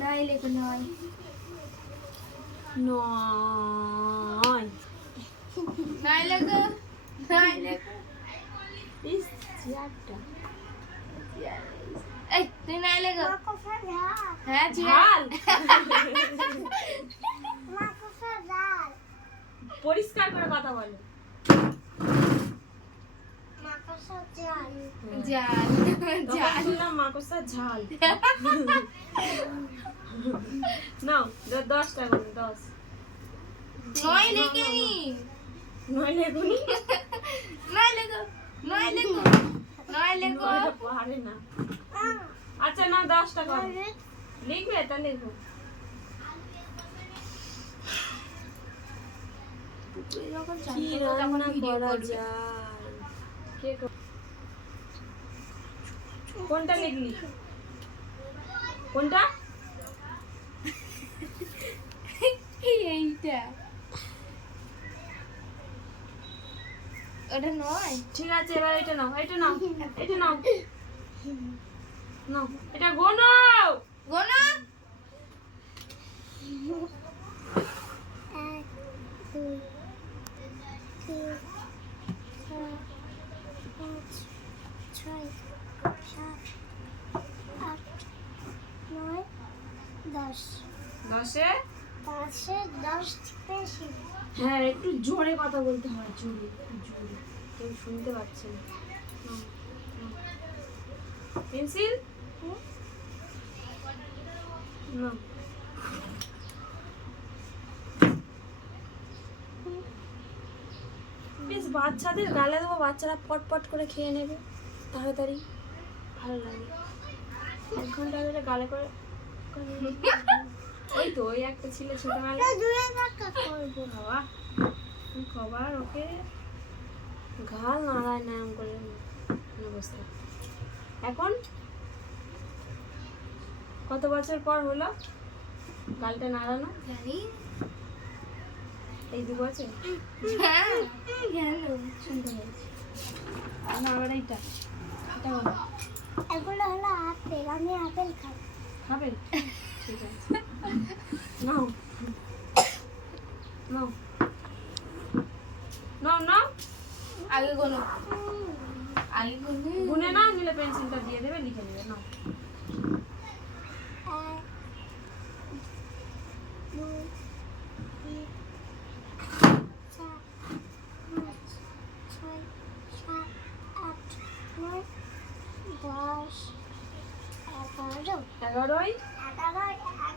নয় লেখো, নয়। নয়। নয় লেখো, নয় লেখো। ইস চেয়ারটা। এই তুই নয় লেখো। হ্যাঁ ঝাল। ঝাল। পরিষ্কার করে কথা বলো। ঝাল। তখন শুনলাম মাকড়সার ঝাল। নাও 10টা করো 10। নয় লেখে নি। নয় লেখুনি। নয় লেখো, নয় লেখো, নয় লেখো। নয়টা পারে না। আচ্ছা না 10টা করো। লিখবে তা লেখো। তুই যখন কি চান করবো তখন রান্না ভিডিও করা করবে। যায়? কে কোনটা লিখলি? কোনটা? এইটা ওটা নয়। ঠিক আছে এবার এটা নাও, এটা নাও, এটা নাও, নাও এটা গোনো। গোনা। 1 2 3 4 5 6 7 8 9 10 10-এ 10 পেয়েছি। হ্যাঁ একটু জোরে কথা বলতে হয়, জোরে একটু জোরে, কেউ শুনতে পাচ্ছে না। পেন্সিল না। বেশ বাচ্চাদের গালে দেবো, বাচ্চারা পটপট করে খেয়ে নেবে তাড়াতাড়ি, ভালো লাগে। 1 ঘন্টা ধরে গালে করে ওই তো ওই একটা ছিল ছোটবেলা। বাবা কবার ওকে গাল নাড়ায় না এরম করে অবস্থা। এখন কত বছর পর হলো গালটা নাড়ানো? জানি। এই 2 বছর। হ্যাঁ গেল। শুনতে পেয়েছি না। আবার এইটা এটা বলো। এগুলো হলো আপেল, আমি আপেল খাই। খাবে? ঠিক আছে নাও নাও নাও নাও। আগে গোনো, আগে গোনো। গুনে না নিলে পেন্সিলটা দিয়ে দেবে, লিখে নেবে। নাও 1 2 3 4 5 6 7 8 9 10 11 11-ই 11